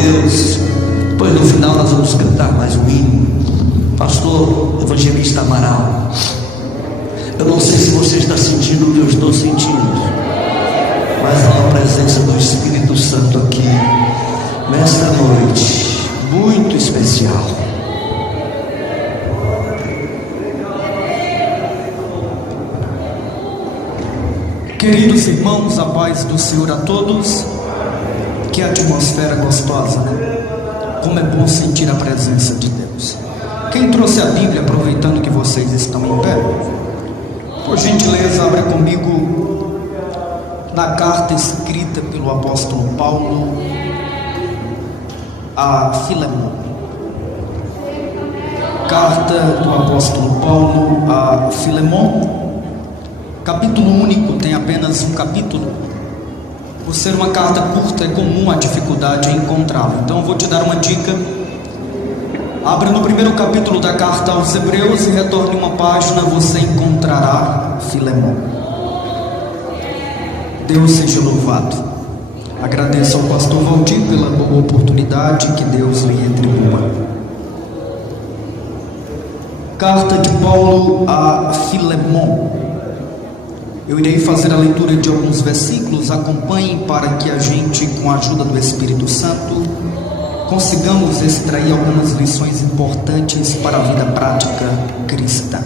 Deus. Depois no final nós vamos cantar mais um hino. Pastor Evangelista Amaral, eu não sei se você está sentindo o que eu estou sentindo, mas há uma presença do Espírito Santo aqui nesta noite muito especial. Queridos irmãos, a paz do Senhor a todos. Que atmosfera gostosa, né? Como é bom sentir a presença de Deus. Quem trouxe a Bíblia, aproveitando que vocês estão em pé, por gentileza, abra comigo na carta escrita pelo apóstolo Paulo a Filemon. Carta do apóstolo Paulo a Filemon. Capítulo único, tem apenas um capítulo. Por ser uma carta curta, é comum a dificuldade em encontrá-la. Então eu vou te dar uma dica. Abra no primeiro capítulo da carta aos Hebreus e retorne uma página, você encontrará Filemon. Deus seja louvado. Agradeço ao pastor Valdir pela boa oportunidade, que Deus lhe retribua. Carta de Paulo a Filemon. Eu irei fazer a leitura de alguns versículos, acompanhem para que a gente, com a ajuda do Espírito Santo, consigamos extrair algumas lições importantes para a vida prática cristã.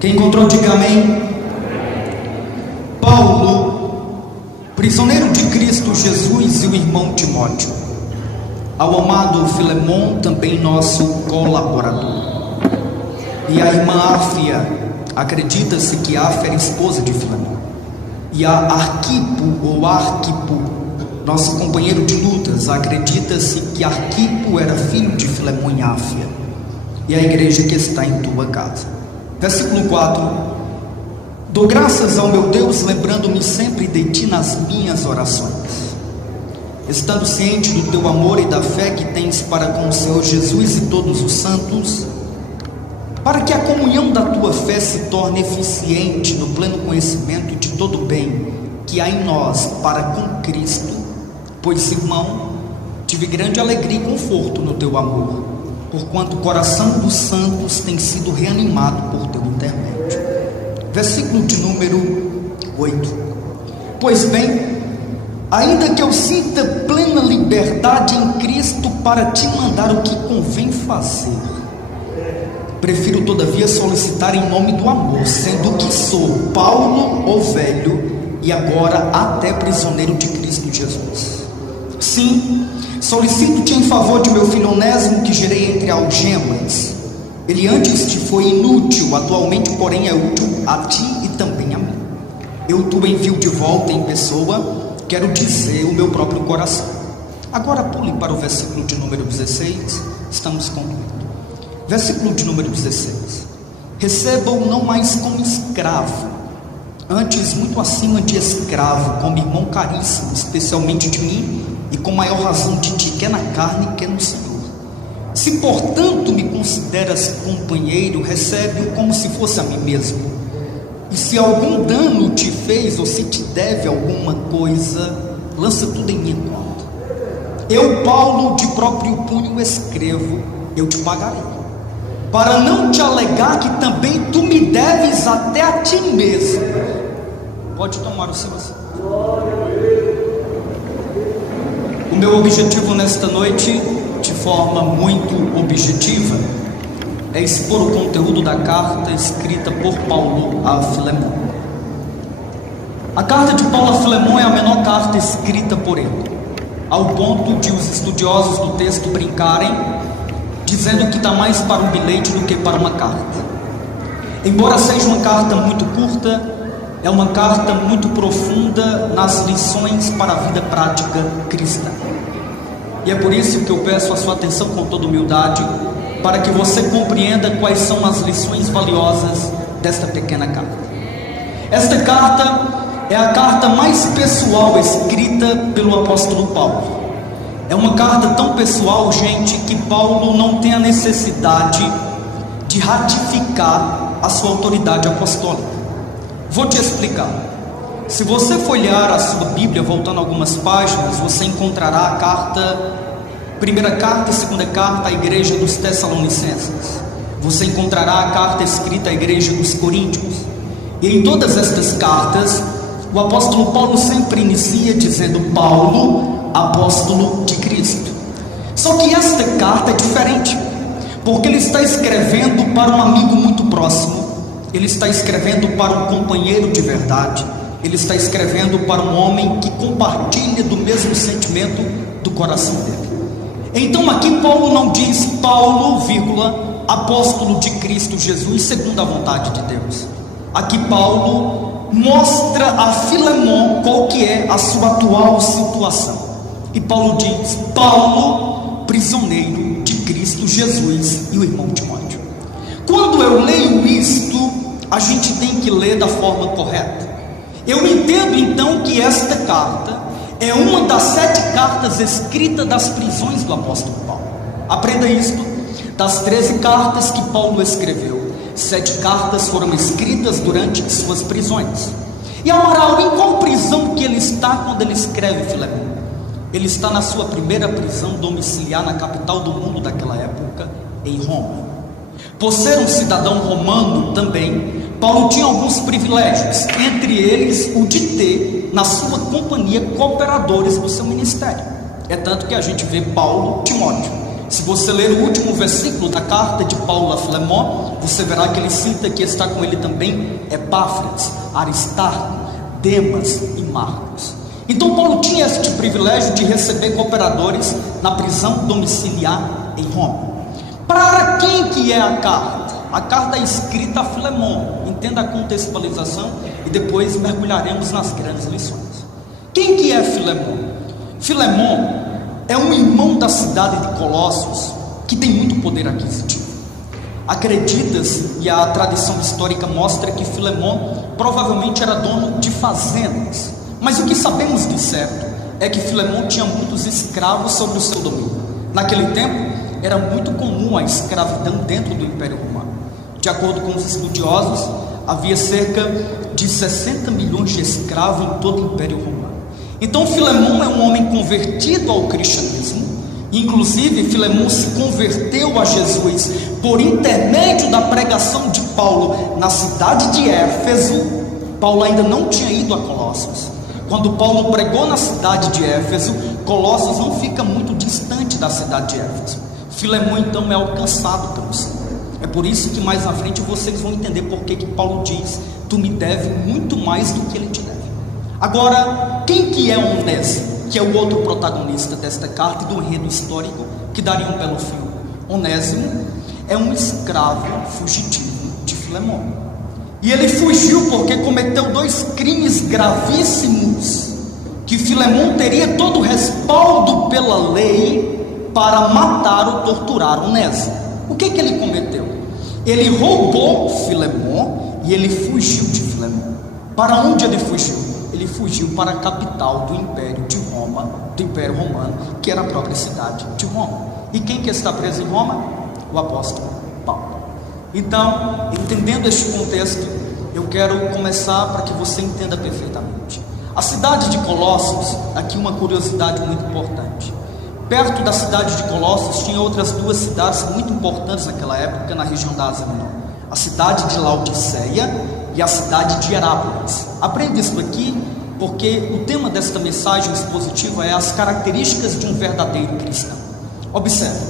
Quem encontrou, diga amém. Paulo, prisioneiro de Cristo Jesus, e o irmão Timóteo, ao amado Filemon, também nosso colaborador, e a irmã Áfia. Acredita-se que Áfia era esposa de Filemon, e a Arquipo, nosso companheiro de lutas, acredita-se que Arquipo era filho de Filemon e Áfia, e a igreja que está em tua casa. Versículo 4: dou graças ao meu Deus, lembrando-me sempre de ti nas minhas orações, estando ciente do teu amor e da fé que tens para com o Senhor Jesus e todos os santos, para que a comunhão da tua fé se torne eficiente no pleno conhecimento de todo o bem que há em nós para com Cristo. Pois, irmão, tive grande alegria e conforto no teu amor, porquanto o coração dos santos tem sido reanimado por teu intermédio. Versículo de número 8: pois bem, ainda que eu sinta plena liberdade em Cristo para te mandar o que convém fazer, prefiro todavia solicitar em nome do amor, sendo que sou Paulo, o velho, e agora até prisioneiro de Cristo Jesus. Sim, solicito-te em favor de meu filho Onésimo, que gerei entre algemas. Ele antes te foi inútil, atualmente porém é útil a ti e também a mim. Eu te envio de volta em pessoa, quero dizer, o meu próprio coração. Agora pule para o versículo de número 16, estamos concluindo. Versículo de número 16: receba-o não mais como escravo, antes muito acima de escravo, como irmão caríssimo, especialmente de mim, e com maior razão de ti, quer na carne, quer no Senhor. Se portanto me consideras companheiro, recebe-o como se fosse a mim mesmo. E se algum dano te fez, ou se te deve alguma coisa, lança tudo em minha conta. Eu, Paulo, de próprio punho escrevo, eu te pagarei, para não te alegar que também tu me deves até a ti mesmo. Pode tomar o seu assento. O meu objetivo nesta noite, de forma muito objetiva, é expor o conteúdo da carta escrita por Paulo a Filemon. A carta de Paulo a Filemon é a menor carta escrita por ele, ao ponto de os estudiosos do texto brincarem, dizendo que está mais para um bilhete do que para uma carta. Embora seja uma carta muito curta, é uma carta muito profunda nas lições para a vida prática cristã. E é por isso que eu peço a sua atenção com toda humildade, para que você compreenda quais são as lições valiosas desta pequena carta. Esta carta é a carta mais pessoal escrita pelo apóstolo Paulo. É uma carta tão pessoal, gente, que Paulo não tem a necessidade de ratificar a sua autoridade apostólica. Vou te explicar. Se você folhear a sua Bíblia, voltando algumas páginas, você encontrará a primeira carta e segunda carta à igreja dos Tessalonicenses. Você encontrará a carta escrita à igreja dos Coríntios. E em todas estas cartas, o apóstolo Paulo sempre inicia dizendo: Paulo, apóstolo de Cristo. Só que esta carta é diferente, porque ele está escrevendo para um amigo muito próximo, ele está escrevendo para um companheiro de verdade, ele está escrevendo para um homem que compartilha do mesmo sentimento do coração dele. Então aqui Paulo não diz Paulo, vírgula, apóstolo de Cristo Jesus, segundo a vontade de Deus. Aqui Paulo mostra a Filemon qual que é a sua atual situação. E Paulo diz: Paulo, prisioneiro de Cristo Jesus, e o irmão Timóteo. Quando eu leio isto, a gente tem que ler da forma correta. Eu entendo então que esta carta é uma das 7 cartas escritas das prisões do apóstolo Paulo. Aprenda isto: das 13 cartas que Paulo escreveu, 7 cartas foram escritas durante suas prisões. E Amaral, em qual prisão que ele está quando ele escreve Filemon? Ele está na sua primeira prisão domiciliar na capital do mundo daquela época, em Roma. Por ser um cidadão romano também, Paulo tinha alguns privilégios, entre eles o de ter na sua companhia cooperadores do seu ministério. É tanto que a gente vê Paulo, Timóteo. Se você ler o último versículo da carta de Paulo a Filemon, você verá que ele cita que está com ele também Epáfras, Aristarco, Demas e Marcos. Então Paulo tinha este privilégio de receber cooperadores na prisão domiciliar em Roma. Para quem que é a carta? A carta é escrita a Filemon. Entenda a contextualização e depois mergulharemos nas grandes lições. Quem que é Filemon? Filemon é um irmão da cidade de Colossos que tem muito poder aquisitivo. Acredita-se, e a tradição histórica mostra, que Filemon provavelmente era dono de fazendas. Mas o que sabemos de certo é que Filemon tinha muitos escravos sob o seu domínio. Naquele tempo era muito comum a escravidão dentro do Império Romano. De acordo com os estudiosos, havia cerca de 60 milhões de escravos em todo o Império Romano. Então Filemon é um homem convertido ao cristianismo. Inclusive Filemon se converteu a Jesus por intermédio da pregação de Paulo na cidade de Éfeso. Paulo ainda não tinha ido a Colossos. Quando Paulo pregou na cidade de Éfeso, Colossos não fica muito distante da cidade de Éfeso. Filemon então é alcançado pelo Senhor. É por isso que mais na frente vocês vão entender por que Paulo diz: tu me deve muito mais do que ele te deve. Agora, quem que é Onésimo, que é o outro protagonista desta carta e do enredo histórico que daria um belo filme? Onésimo é um escravo fugitivo de Filemon. E ele fugiu porque cometeu 2 crimes gravíssimos, que Filemon teria todo o respaldo pela lei para matar ou torturar Onésimo. O que ele cometeu? Ele roubou Filemon e ele fugiu de Filemon. Para onde ele fugiu? Ele fugiu para a capital do Império de Roma, do Império Romano, que era a própria cidade de Roma. E quem que está preso em Roma? O apóstolo Paulo. Então, entendendo este contexto, eu quero começar para que você entenda perfeitamente. A cidade de Colossos, aqui uma curiosidade muito importante. Perto da cidade de Colossos tinha outras 2 cidades muito importantes naquela época na região da Ásia Menor. A cidade de Laodiceia e a cidade de Herápolis. Aprenda isso aqui, porque o tema desta mensagem expositiva é as características de um verdadeiro cristão. Observe.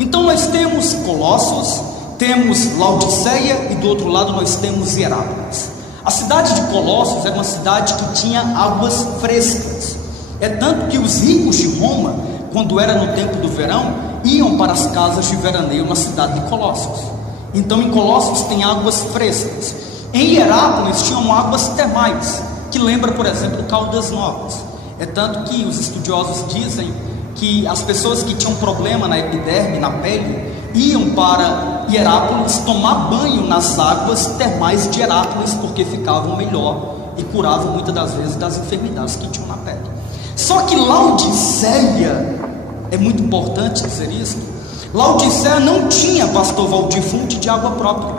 Então nós temos Colossos, temos Laodiceia e do outro lado nós temos Herápolis. A cidade de Colossos era uma cidade que tinha águas frescas. É tanto que os ricos de Roma, quando era no tempo do verão, iam para as casas de veraneio na cidade de Colossos. Então em Colossos tem águas frescas. Em Herápolis tinham águas termais, que lembra, por exemplo, Caldas Novas. É tanto que os estudiosos dizem que as pessoas que tinham problema na epiderme, na pele, iam para Herápolis tomar banho nas águas termais de Herápolis, porque ficavam melhor e curavam muitas das vezes das enfermidades que tinham na pele. Só que Laodiceia, é muito importante dizer isso, Laodiceia não tinha, pastor Valdir, fonte de água própria.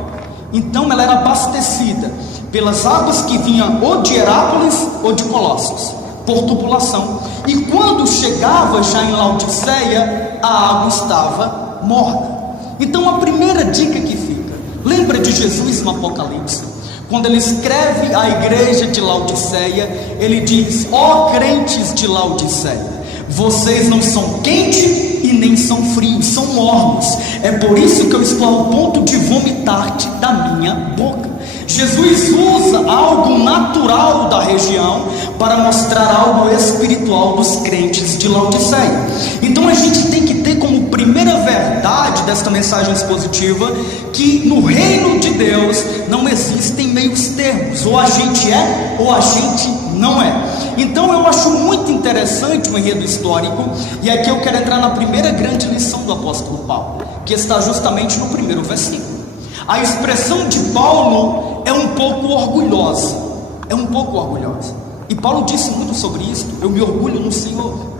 Então ela era abastecida pelas águas que vinham ou de Herápolis ou de Colossos, por tubulação. E quando chegava já em Laodiceia, a água estava morna. Então a primeira dica que fica, lembra de Jesus no Apocalipse, quando ele escreve à igreja de Laodiceia, ele diz: ó crentes de Laodiceia, vocês não são quentes e nem são frios, são mornos. É por isso que eu estou ao ponto de vomitar-te da minha boca. Jesus usa algo natural da região para mostrar algo espiritual dos crentes de Laodiceia. Então a gente tem que ter como primeira verdade desta mensagem expositiva que no reino de Deus não existem meios termos, ou a gente é ou a gente não é. Então eu acho muito interessante o enredo histórico, e aqui eu quero entrar na primeira grande lição do apóstolo Paulo, que está justamente no primeiro versículo. A expressão de Paulo é um pouco orgulhosa, e Paulo disse muito sobre isso: eu me orgulho no Senhor.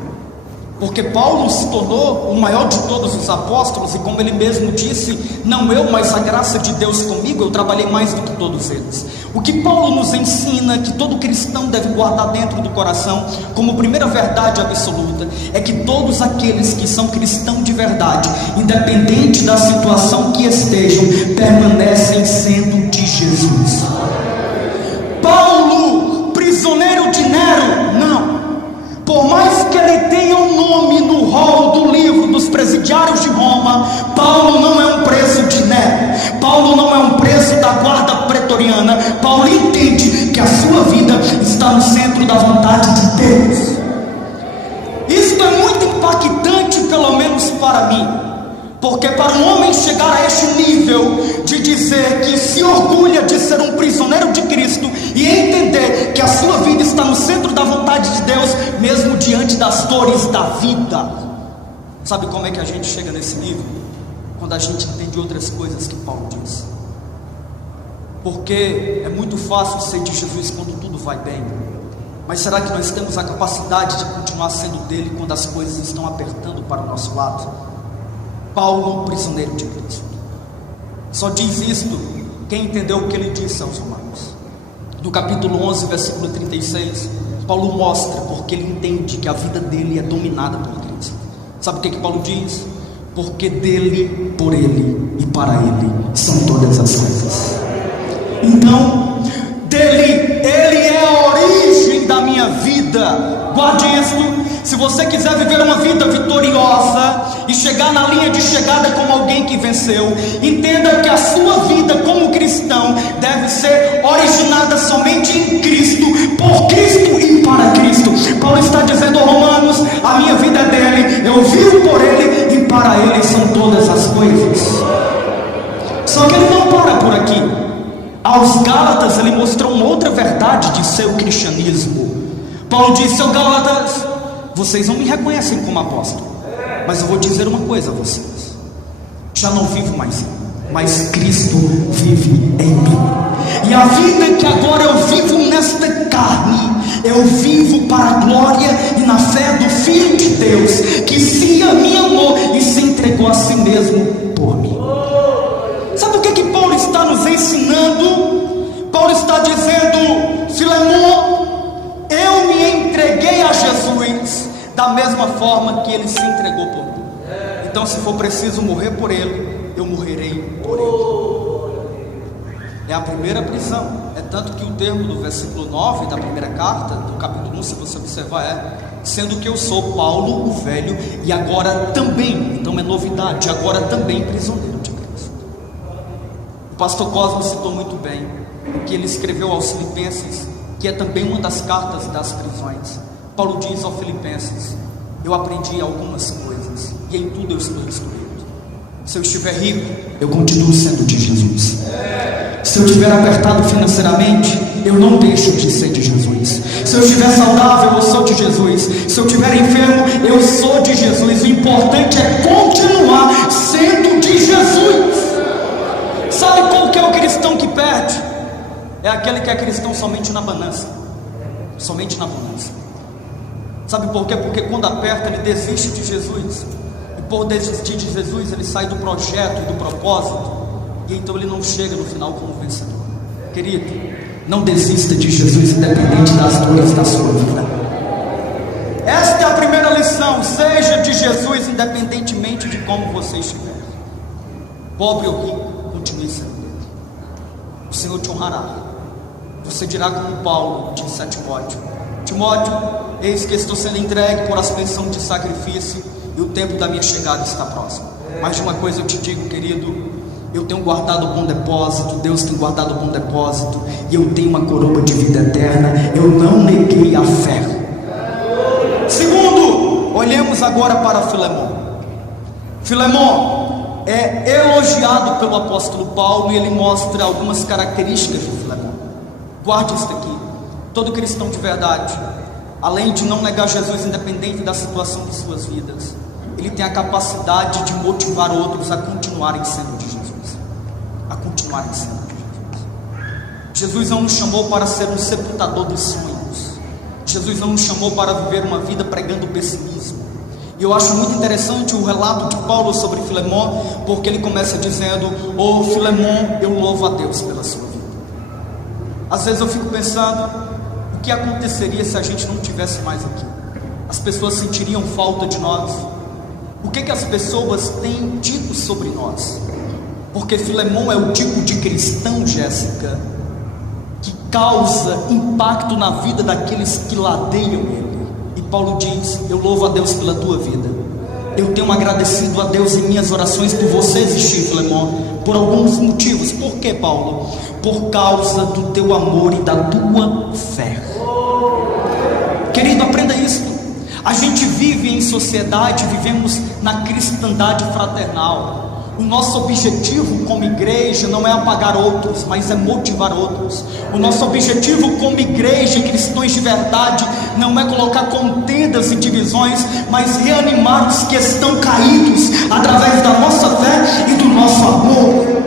Porque Paulo se tornou o maior de todos os apóstolos, e como ele mesmo disse, não eu, mas a graça de Deus comigo, eu trabalhei mais do que todos eles. O que Paulo nos ensina, que todo cristão deve guardar dentro do coração, como primeira verdade absoluta, é que todos aqueles que são cristãos de verdade, independente da situação que estejam, permanecem sendo de Jesus. Paulo, prisioneiro de Nero, não. Por mais que ele tenha um nome no rol do livro dos presidiários de Roma, Paulo não é um preso de Nero, Paulo não é um preso da guarda pretoriana. Paulo entende que a sua vida está no centro da vontade de Deus. Isso é muito impactante, pelo menos para mim, porque para um homem chegar a este nível de dizer que se orgulha de ser um prisioneiro de Cristo e entender que a sua vida está no centro da vontade de Deus, mesmo diante das dores da vida. Sabe como é que a gente chega nesse nível? Quando a gente entende outras coisas que Paulo diz. Porque é muito fácil ser de Jesus quando tudo vai bem, mas será que nós temos a capacidade de continuar sendo dele quando as coisas estão apertando para o nosso lado? Paulo, prisioneiro de Cristo, só diz isto quem entendeu o que ele disse aos Romanos. No capítulo 11, versículo 36, Paulo mostra porque ele entende que a vida dele é dominada por Cristo. Sabe o que Paulo diz? Porque dele, por ele e para ele são todas as coisas. Então, dele, ele é a origem da minha vida. Guarde isso. Se você quiser viver uma vida vitoriosa e chegar na linha de chegada como alguém que venceu, entenda que a sua vida como cristão deve ser originada somente em Cristo, por Cristo e para Cristo. Paulo está dizendo aos Romanos: a minha vida é dele, eu vivo por ele e para ele são todas as coisas. Só que ele não para por aqui. Aos Gálatas ele mostrou uma outra verdade de seu cristianismo. Paulo disse aos Gálatas: vocês não me reconhecem como apóstolo, mas eu vou dizer uma coisa a vocês: já não vivo mais eu, mas Cristo vive em mim. E a vida que agora eu vivo nesta carne, eu vivo para a glória e na fé do Filho de Deus, que se me amou e se entregou a si mesmo por mim. Sabe o que Paulo está nos ensinando? Paulo está dizendo: Filemon, eu me entreguei a Jesus da mesma forma que ele se entregou por mim. Então, se for preciso morrer por ele, eu morrerei por ele. É a primeira prisão. É tanto que o termo do versículo 9 da primeira carta, do capítulo 1, se você observar, é: sendo que eu sou Paulo o velho, e agora também, então é novidade, agora também prisioneiro de Cristo. O pastor Cosme citou muito bem que ele escreveu aos Filipenses, que é também uma das cartas das prisões. Paulo diz aos Filipenses: eu aprendi algumas coisas e em tudo eu estou instruído. Se eu estiver rico, eu continuo sendo de Jesus. Se eu estiver apertado financeiramente, eu não deixo de ser de Jesus. Se eu estiver saudável, eu sou de Jesus. Se eu estiver enfermo, eu sou de Jesus. O importante é continuar sendo de Jesus. Sabe qual que é o cristão que perde? É aquele que é cristão somente na bonança. Somente na bonança. Sabe por quê? Porque quando aperta, ele desiste de Jesus. E por desistir de Jesus, ele sai do projeto e do propósito. E então ele não chega no final como vencedor. Querido, Não desista de Jesus, independente das dores da sua vida. Esta é a primeira lição. Seja de Jesus, independentemente de como você estiver. Pobre ou rico, continue sendo dele. O Senhor te honrará. Você dirá como Paulo disse a Timóteo: Timóteo, eis que estou sendo entregue por aspersão de sacrifício, e o tempo da minha chegada está próximo. Mas de uma coisa eu te digo, querido: eu tenho guardado o bom depósito, Deus tem guardado o bom depósito, e eu tenho uma coroa de vida eterna. Eu não neguei a fé. Segundo, olhemos agora para Filemon. Filemon é elogiado pelo apóstolo Paulo, e ele mostra algumas características de Filemon. Guarde isso aqui: todo cristão de verdade, além de não negar Jesus independente da situação de suas vidas, ele tem a capacidade de motivar outros a continuarem sendo de Jesus. A continuarem sendo de Jesus. Jesus não nos chamou para ser um sepultador dos sonhos. Jesus não nos chamou para viver uma vida pregando pessimismo. E eu acho muito interessante o relato de Paulo sobre Filemon, porque ele começa dizendo: "Ô Filemon, eu louvo a Deus pela sua vida." Às vezes eu fico pensando, o que aconteceria se a gente não estivesse mais aqui? As pessoas sentiriam falta de nós? O que as pessoas têm dito sobre nós? Porque Filemon é o tipo de cristão, Jéssica, que causa impacto na vida daqueles que ladeiam ele. E Paulo diz: eu louvo a Deus pela tua vida. Eu tenho agradecido a Deus em minhas orações por você existir, Filemon, por alguns motivos. Por que, Paulo? Por causa do teu amor e da tua fé. Querido, aprenda isso. A gente vive em sociedade, vivemos na cristandade fraternal. O nosso objetivo como igreja não é apagar outros, mas é motivar outros. O nosso objetivo como igreja e cristãos de verdade não é colocar contendas e divisões, mas reanimar os que estão caídos através da nossa fé e do nosso amor.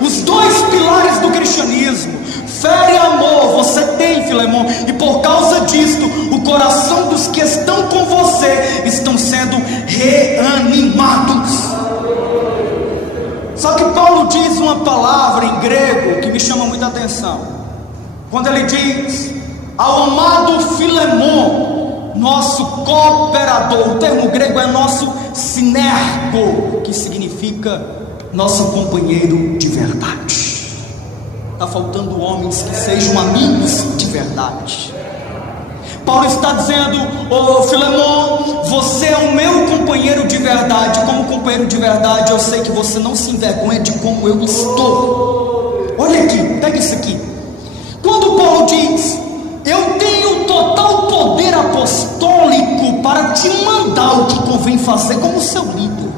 Os dois pilares do cristianismo, fé e amor, você tem, Filemon, e por causa disto, o coração dos que estão com você estão sendo reanimados. Só que Paulo diz uma palavra em grego que me chama muita atenção. Quando ele diz: ao amado Filemon, nosso cooperador. O termo grego é nosso sinergo, que significa nosso companheiro de verdade. Está faltando homens que sejam amigos de verdade. Paulo está dizendo: ô Filemon, você é o meu companheiro de verdade. Como companheiro de verdade, eu sei que você não se envergonha de como eu estou. Olha aqui, pega isso aqui. Quando Paulo diz: eu tenho total poder apostólico para te mandar o que convém fazer como seu líder,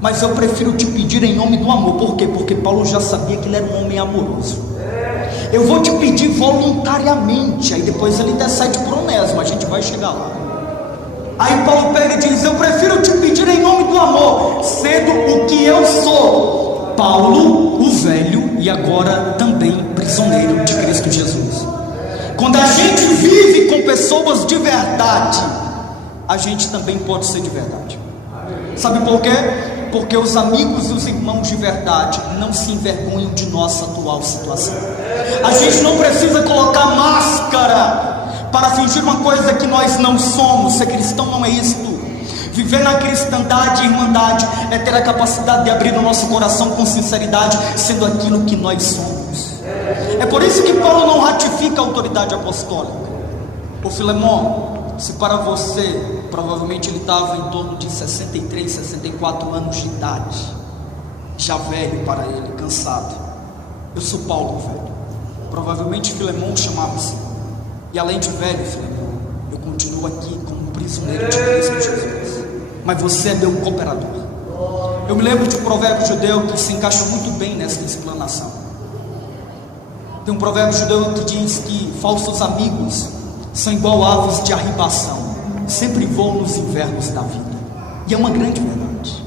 mas eu prefiro te pedir em nome do amor. Por quê? Porque Paulo já sabia que ele era um homem amoroso. Eu vou te pedir voluntariamente. Aí depois ele decide por Onésimo, a gente vai chegar lá. Aí Paulo pega e diz: eu prefiro te pedir em nome do amor, sendo o que eu sou, Paulo, o velho, e agora também prisioneiro de Cristo Jesus. Quando a gente vive com pessoas de verdade, a gente também pode ser de verdade. Sabe por quê? Porque os amigos e os irmãos de verdade não se envergonham de nossa atual situação. A gente não precisa colocar máscara para fingir uma coisa que nós não somos. Ser cristão não é isto. Viver na cristandade e irmandade é ter a capacidade de abrir o nosso coração com sinceridade, sendo aquilo que nós somos. É por isso que Paulo não ratifica a autoridade apostólica. Ô Filemon, se para você, provavelmente ele estava em torno de 63, 64 anos de idade, já velho para ele, cansado. Eu sou Paulo, velho. Provavelmente Filemon chamava-se. E além de velho, Filemon, eu continuo aqui como prisioneiro de Cristo Jesus. Mas você é meu cooperador. Eu me lembro de um provérbio judeu que se encaixa muito bem nessa explanação. Tem um provérbio judeu que diz que falsos amigos são igual aves de arribação, sempre voam nos invernos da vida. E é uma grande verdade.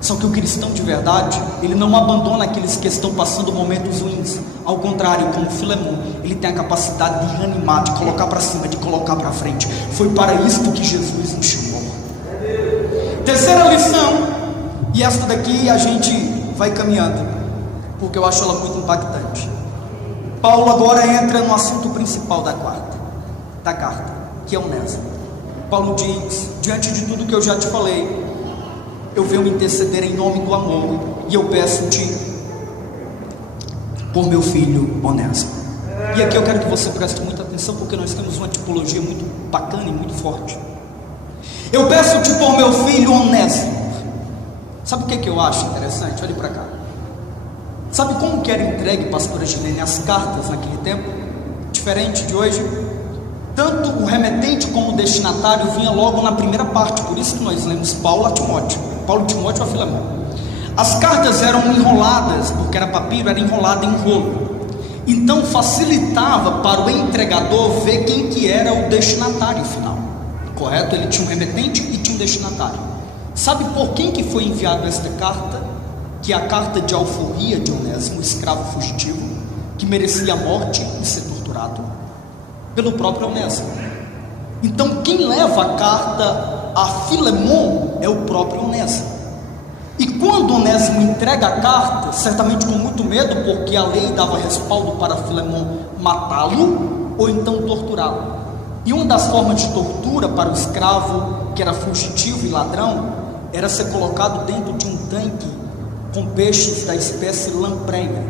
Só que o cristão de verdade, ele não abandona aqueles que estão passando momentos ruins. Ao contrário, como Filemon, ele tem a capacidade de reanimar, de colocar para cima, de colocar para frente. Foi para isso que Jesus nos chamou. Terceira lição, e esta daqui a gente vai caminhando, porque eu acho ela muito impactante. Paulo agora entra no assunto principal da carta, que é Onésimo. Paulo diz: diante de tudo que eu já te falei, eu venho interceder em nome do amor, e eu peço-te por meu filho Onésimo. E aqui eu quero que você preste muita atenção, porque nós temos uma tipologia muito bacana e muito forte. Eu peço-te por meu filho Onésimo. Sabe o que eu acho interessante? Olhe para cá. Sabe como que era entregue, pastora Gilene, as cartas naquele tempo? Diferente de hoje. Tanto o remetente como o destinatário vinha logo na primeira parte. Por isso que nós lemos Paulo a Timóteo, Paulo, Timóteo a Filemão. As cartas eram enroladas, porque era papiro, era enrolado em rolo. Então facilitava para o entregador ver quem que era o destinatário final. Correto? Ele tinha um remetente e tinha um destinatário. Sabe por quem que foi enviada esta carta? Que é a carta de alforria de Onésimo, escravo fugitivo, que merecia a morte e ser torturado pelo próprio Onésimo. Então quem leva a carta a Filemão é o próprio Onésimo. E quando Onésimo entrega a carta, certamente com muito medo, porque a lei dava respaldo para Filemão matá-lo ou então torturá-lo. E uma das formas de tortura para o escravo que era fugitivo e ladrão era ser colocado dentro de um tanque com peixes da espécie lampreia,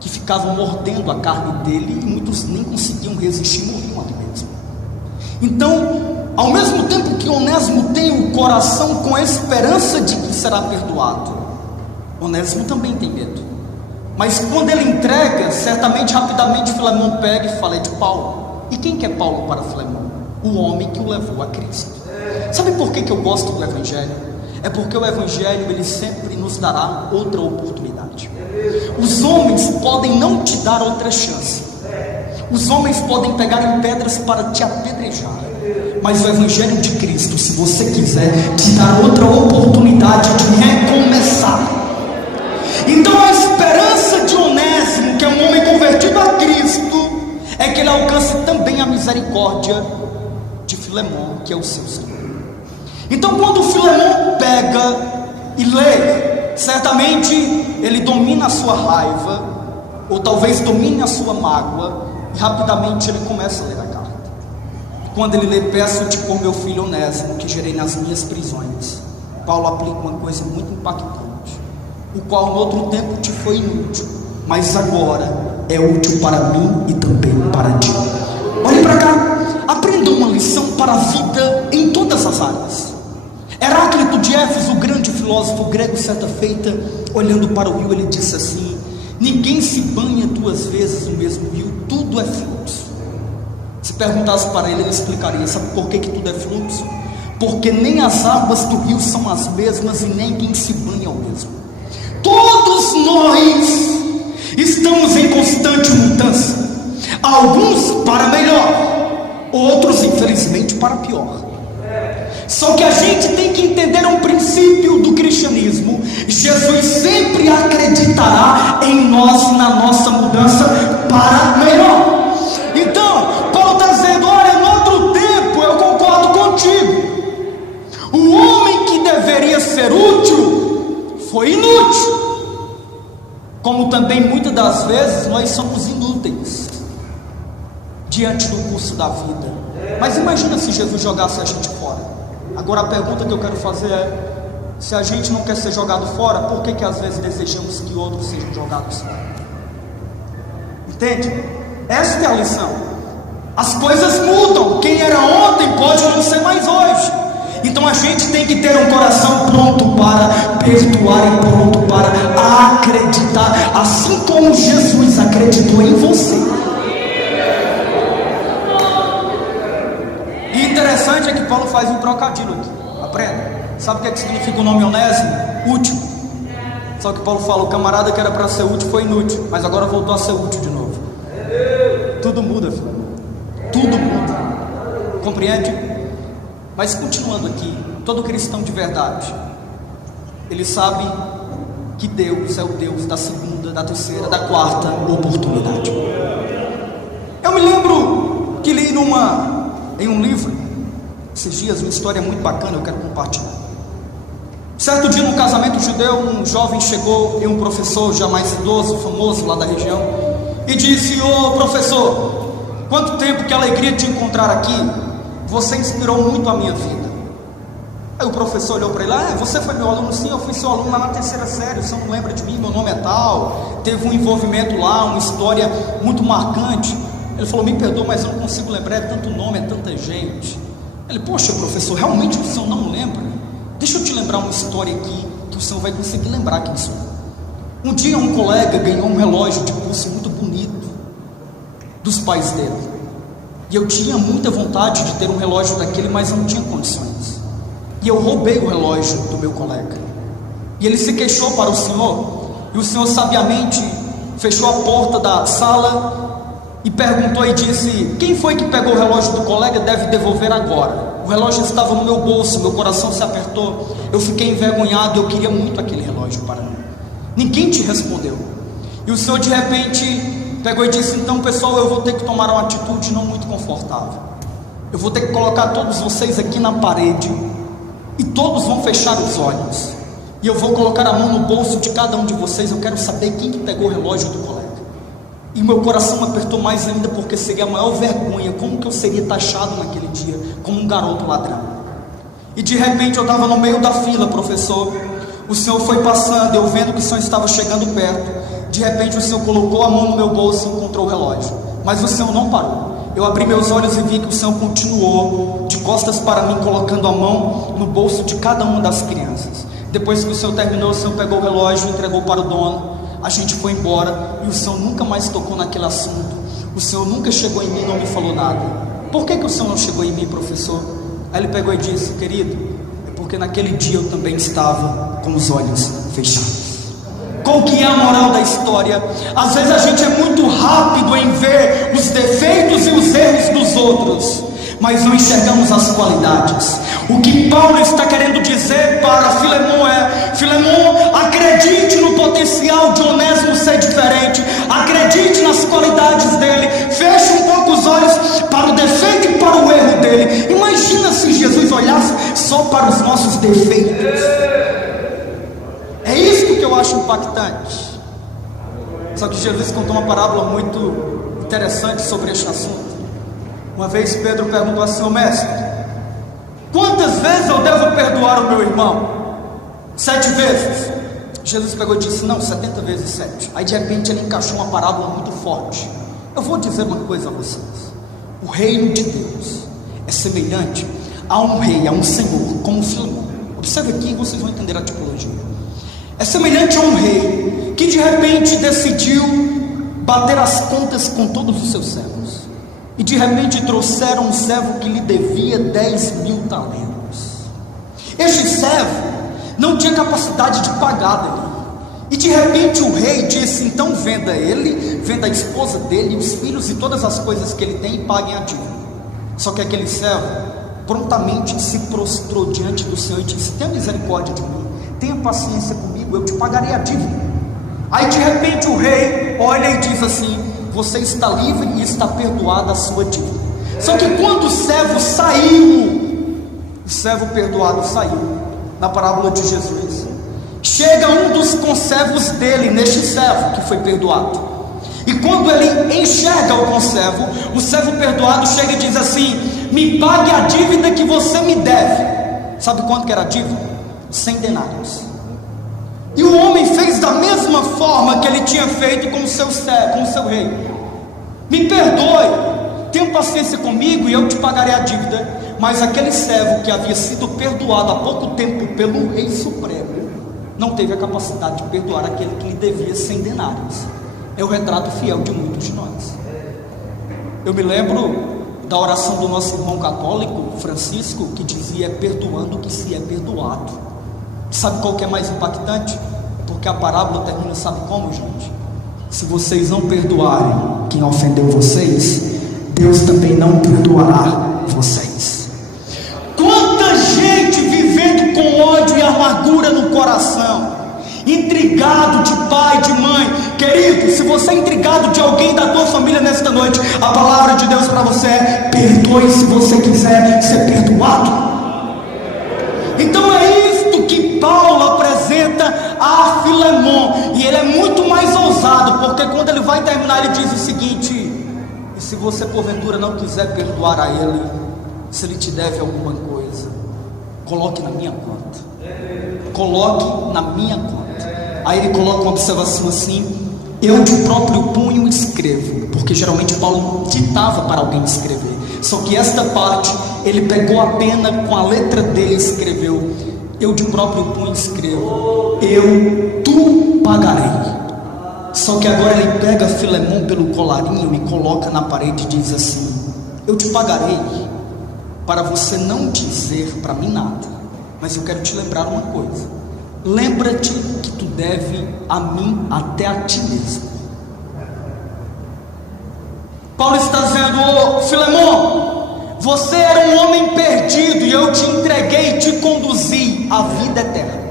que ficavam mordendo a carne dele, e muitos nem conseguiam resistir, morriam ali mesmo. Então, ao mesmo tempo que Onésimo tem o coração com a esperança de que será perdoado, Onésimo também tem medo. Mas quando ele entrega, certamente, rapidamente, Filemão pega e fala: é de Paulo. E quem que é Paulo para Filemão? O homem que o levou a Cristo. Sabe por que eu gosto do Evangelho? É porque o Evangelho, ele sempre nos dará outra oportunidade. Os homens podem não te dar outra chance. Os homens podem pegar em pedras para te apedrejar. Mas o Evangelho de Cristo, se você quiser, te dá outra oportunidade de recomeçar. Então a esperança de Onésimo, que é um homem convertido a Cristo, é que ele alcance também a misericórdia de Filemão, que é o seu Senhor. Então quando Filemão pega e lê, certamente ele domina a sua raiva, ou talvez domine a sua mágoa, e rapidamente ele começa a ler a carta. Quando ele lê: peço-te por meu filho Onésimo, que gerei nas minhas prisões, Paulo aplica uma coisa muito impactante, o qual no outro tempo te foi inútil, mas agora é útil para mim e também para ti. Olhe para cá, aprenda uma lição para a vida em todas as áreas. Heráclito de Éfeso, o grande filósofo grego, certa feita, olhando para o rio, ele disse assim: ninguém se banha duas vezes no mesmo rio, tudo é fluxo. Se perguntasse para ele, ele explicaria: sabe por que tudo é fluxo? Porque nem as águas do rio são as mesmas e nem quem se banha é o mesmo. Todos nós estamos em constante mudança, alguns para melhor, outros infelizmente para pior. Só que a gente tem que entender um princípio do cristianismo: Jesus sempre acreditará em nós, na nossa mudança para melhor. Então, Paulo está dizendo: olha, no outro tempo eu concordo contigo, o homem que deveria ser útil foi inútil, como também muitas das vezes nós somos inúteis diante do curso da vida. Mas imagina se Jesus jogasse a gente fora. Agora a pergunta que eu quero fazer é: se a gente não quer ser jogado fora, por que às vezes desejamos que outros sejam jogados fora? Entende? Esta é a lição. As coisas mudam. Quem era ontem pode não ser mais hoje. Então a gente tem que ter um coração pronto para perdoar e pronto para acreditar, assim como Jesus acreditou em você. E interessante é que Paulo faz um trocadilho aqui. Aprenda. Sabe o que significa o nome Onésimo? Útil. Só que Paulo fala: o camarada que era para ser útil foi inútil, mas agora voltou a ser útil de novo. Tudo muda, filho. Tudo muda. Compreende? Mas continuando aqui, todo cristão de verdade, ele sabe que Deus é o Deus da segunda, da terceira, da quarta oportunidade. Eu me lembro que li em um livro esses dias uma história muito bacana, eu quero compartilhar. Certo dia, num casamento judeu, um jovem chegou e um professor já mais idoso, famoso lá da região, e disse: ô professor, quanto tempo, que alegria te encontrar aqui, você inspirou muito a minha vida. Aí o professor olhou para ele: você foi meu aluno? Sim, eu fui seu aluno lá na terceira série, você não lembra de mim, meu nome é tal, teve um envolvimento lá, uma história muito marcante. Ele falou: me perdoa, mas eu não consigo lembrar, é tanto nome, é tanta gente. Ele: poxa professor, realmente o senhor não lembra? Deixa eu te lembrar uma história aqui, que o senhor vai conseguir lembrar quem sou. Um dia um colega ganhou um relógio de pulso muito bonito dos pais dele, e eu tinha muita vontade de ter um relógio daquele, mas não tinha condições, e eu roubei o relógio do meu colega, e ele se queixou para o senhor, e o senhor sabiamente fechou a porta da sala e perguntou e disse: quem foi que pegou o relógio do colega deve devolver agora. O relógio estava no meu bolso, meu coração se apertou, eu fiquei envergonhado, eu queria muito aquele relógio para mim. Ninguém te respondeu, e o senhor de repente pegou e disse: então pessoal, eu vou ter que tomar uma atitude não muito confortável, eu vou ter que colocar todos vocês aqui na parede, e todos vão fechar os olhos, e eu vou colocar a mão no bolso de cada um de vocês, eu quero saber quem que pegou o relógio do colega. E meu coração apertou mais ainda, porque seria a maior vergonha, como que eu seria taxado naquele dia, como um garoto ladrão. E de repente eu estava no meio da fila, professor, o senhor foi passando, eu vendo que o senhor estava chegando perto, de repente o senhor colocou a mão no meu bolso e encontrou o relógio, mas o senhor não parou. Eu abri meus olhos e vi que o senhor continuou, de costas para mim, colocando a mão no bolso de cada uma das crianças. Depois que o senhor terminou, o senhor pegou o relógio e entregou para o dono. A gente foi embora, e o senhor nunca mais tocou naquele assunto. O senhor nunca chegou em mim e não me falou nada. Por que o senhor não chegou em mim, professor? Aí ele pegou e disse: querido, é porque naquele dia eu também estava com os olhos fechados. Qual que é a moral da história? Às vezes a gente é muito rápido em ver os defeitos e os erros dos outros, mas não enxergamos as qualidades. O que Paulo está querendo dizer para Filemon é: Filemon, acredite no potencial de Onésimo ser diferente, acredite nas qualidades dele, feche um pouco os olhos para o defeito e para o erro dele. Imagina se Jesus olhasse só para os nossos defeitos. É isso que eu acho impactante. Só que Jesus contou uma parábola muito interessante sobre este assunto. Uma vez Pedro perguntou assim: ô mestre, quantas vezes eu devo perdoar o meu irmão? 7 vezes. Jesus pegou e disse: não, 70 vezes 7. Aí de repente ele encaixou uma parábola muito forte. Eu vou dizer uma coisa a vocês: o reino de Deus é semelhante a um rei, a um senhor, como Filemon. Observe aqui e vocês vão entender a tipologia. É semelhante a um rei que de repente decidiu bater as contas com todos os seus servos, e de repente trouxeram um servo que lhe devia 10.000 talentos. Este servo não tinha capacidade de pagar dele, e de repente o rei disse: então venda ele, venda a esposa dele, os filhos e todas as coisas que ele tem, e paguem a dívida. Só que aquele servo prontamente se prostrou diante do Senhor e disse: tenha misericórdia de mim, tenha paciência comigo, eu te pagarei a dívida. Aí de repente o rei olha e diz assim: você está livre e está perdoada a sua dívida. Só que quando o servo saiu, o servo perdoado saiu, na parábola de Jesus, chega um dos conservos dele neste servo que foi perdoado, e quando ele enxerga o conservo, o servo perdoado chega e diz assim: me pague a dívida que você me deve. Sabe quanto que era a dívida? 100 denários. E o homem fez da mesma forma que ele tinha feito com o seu rei: me perdoe, tenha paciência comigo e eu te pagarei a dívida. Mas aquele servo que havia sido perdoado há pouco tempo pelo rei supremo, não teve a capacidade de perdoar aquele que lhe devia 100 denários. É o retrato fiel de muitos de nós. Eu me lembro da oração do nosso irmão católico Francisco, que dizia: perdoando que se é perdoado. Sabe qual que é mais impactante? Porque a parábola termina, sabe como, gente? Se vocês não perdoarem quem ofendeu vocês, Deus também não perdoará vocês. Quanta gente vivendo com ódio e amargura no coração, intrigado de pai, de mãe. Querido, se você é intrigado de alguém da tua família nesta noite, a palavra de Deus para você é: perdoe se você quiser ser perdoado. Então é isto que Paulo apresenta a Filemon, e ele é muito mais ousado, porque quando ele vai terminar, ele diz o seguinte: e se você porventura não quiser perdoar a ele, se ele te deve alguma coisa, coloque na minha conta, coloque na minha conta. Aí ele coloca uma observação assim: eu de próprio punho escrevo, porque geralmente Paulo ditava para alguém escrever, só que esta parte ele pegou a pena, com a letra dele e escreveu: eu de próprio punho escrevo, eu tu pagarei. Só que agora ele pega Filemon pelo colarinho e coloca na parede e diz assim: eu te pagarei para você não dizer para mim nada, mas eu quero te lembrar uma coisa: lembra-te que tu deve a mim até a ti mesmo. Paulo está dizendo: ô Filemon, você era um homem perdido e eu te entreguei e te conduzi à vida eterna.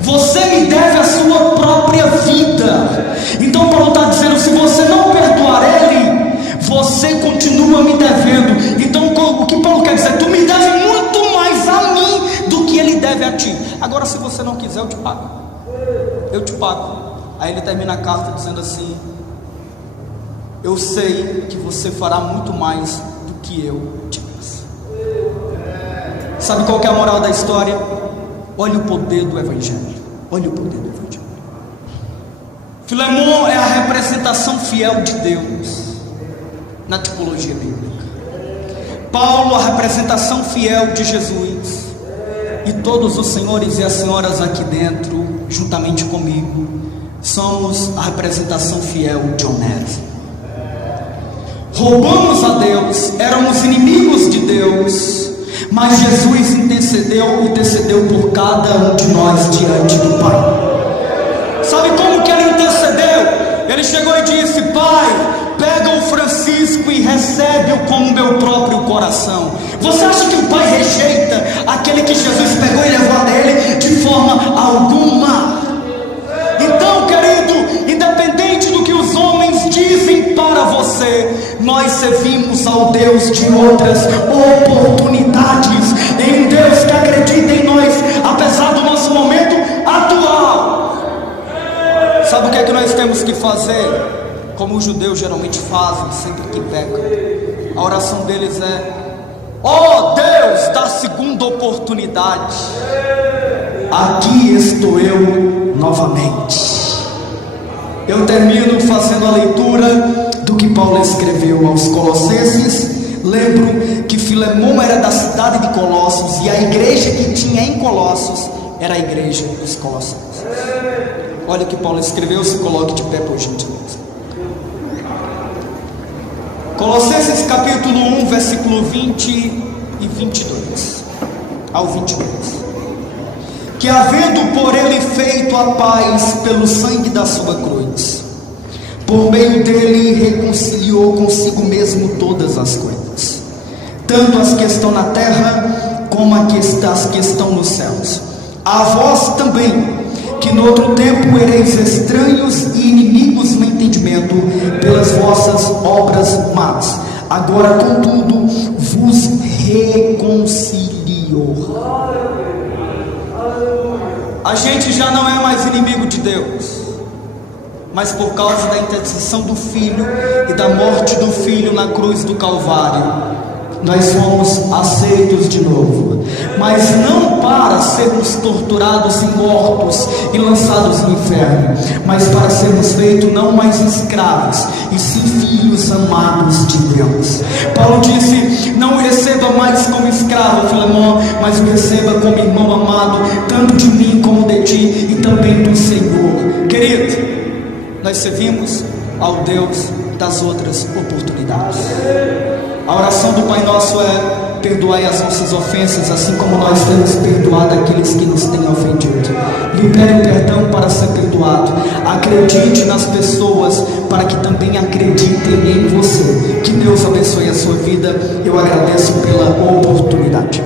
Você me deve a sua própria vida. Então Paulo está dizendo: se você não perdoar ele, você continua me devendo. Então o que Paulo quer dizer? Tu me deve muito mais a mim do que ele deve a ti. Agora, se você não quiser, eu te pago. Eu te pago. Aí ele termina a carta dizendo assim: eu sei que você fará muito mais do que eu te peço. Sabe qual que é a moral da história? Olha o poder do Evangelho. Olha o poder do Evangelho. Filemon é a representação fiel de Deus na tipologia bíblica. Paulo, a representação fiel de Jesus. E todos os senhores e as senhoras aqui dentro, juntamente comigo, somos a representação fiel de Onésimo. Roubamos a Deus, éramos inimigos de Deus, mas Jesus intercedeu por cada um de nós diante do Pai. Sabe como que ele intercedeu? Ele chegou e disse: Pai, pega o Francisco e recebe-o como meu próprio coração. Você acha que o Pai rejeita aquele que Jesus pegou e levou até ele? De forma alguma. Então, querido, independente do que os homens dizem para você, nós servimos ao Deus de outras oportunidades, em um Deus que acredita em nós, apesar do nosso momento atual. Sabe o que é que nós temos que fazer? Como os judeus geralmente fazem sempre que pecam. A oração deles é: ó Deus da segunda oportunidade, aqui estou eu novamente. Eu termino fazendo a leitura do que Paulo escreveu aos Colossenses. Lembro que Filemon era da cidade de Colossos, e a igreja que tinha em Colossos era a igreja dos Colossenses. Olha o que Paulo escreveu, se coloque de pé por gentileza. Colossenses capítulo 1, versículo 20 e 22 ao 22. Que havendo por ele feito a paz pelo sangue da sua cruz, por meio dele reconciliou consigo mesmo todas as coisas, tanto as que estão na terra como as que estão nos céus. A vós também, que no outro tempo ereis estranhos e inimigos no entendimento pelas vossas obras más, agora contudo vos reconciliou. A gente já não é mais inimigo de Deus, mas por causa da intercessão do Filho e da morte do Filho na cruz do Calvário, nós fomos aceitos de novo, mas não para sermos torturados e mortos e lançados no inferno, mas para sermos feitos não mais escravos, e sim filhos amados de Deus. Paulo disse: não o receba mais como escravo, Filemon, mas o receba como irmão amado, tanto de mim como de ti, e também do Senhor. Querido, nós servimos ao Deus das outras oportunidades. A oração do Pai Nosso é: perdoai as nossas ofensas, assim como nós temos perdoado aqueles que nos têm ofendido. Libere o perdão para ser perdoado. Acredite nas pessoas para que também acreditem em você. Que Deus abençoe a sua vida. Eu agradeço pela oportunidade.